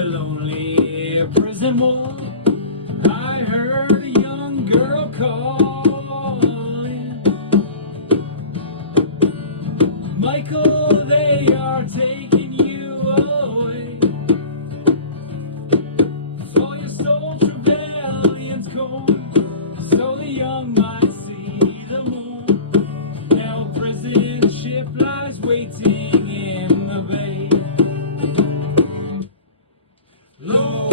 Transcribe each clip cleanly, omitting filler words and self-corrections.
a lonely prison wall, I heard a young girl calling. Michael, they are taking you away. For your soul rebellion's corn, so the young might see the moon. Now a prison ship lies waiting in the bay. Low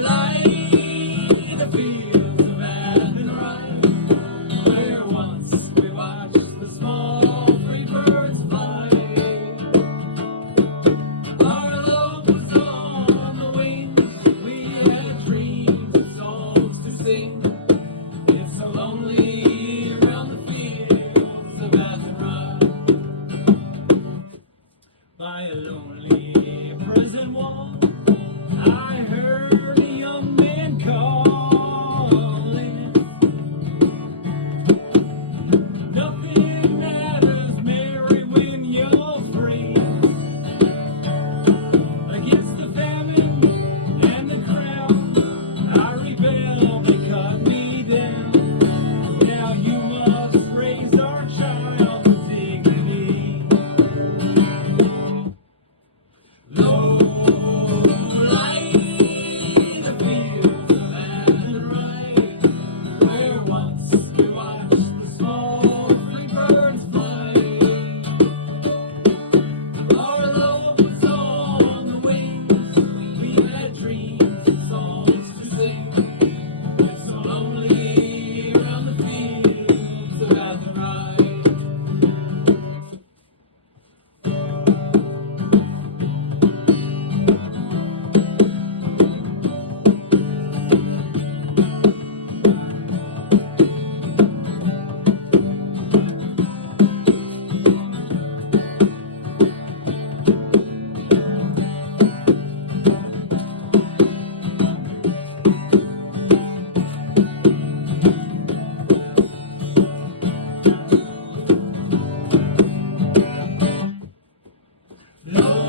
lie the fields of Athenry, where once we watched the small free birds fly. Our love was on the wing, we had dreams and songs to sing. It's so lonely around the fields of Athenry. By a lonely prison wall, I heard a young man calling. Nothing matters, Mary, when you're free. Against the famine and the crown, I rebel, they cut me down. Now you must raise our child with dignity. Low lie the fields of Athenry, where once we watched the small free birds fly. Our love was on the wings, we had dreams and songs to sing. It's so lonely around the fields of Athenry. No.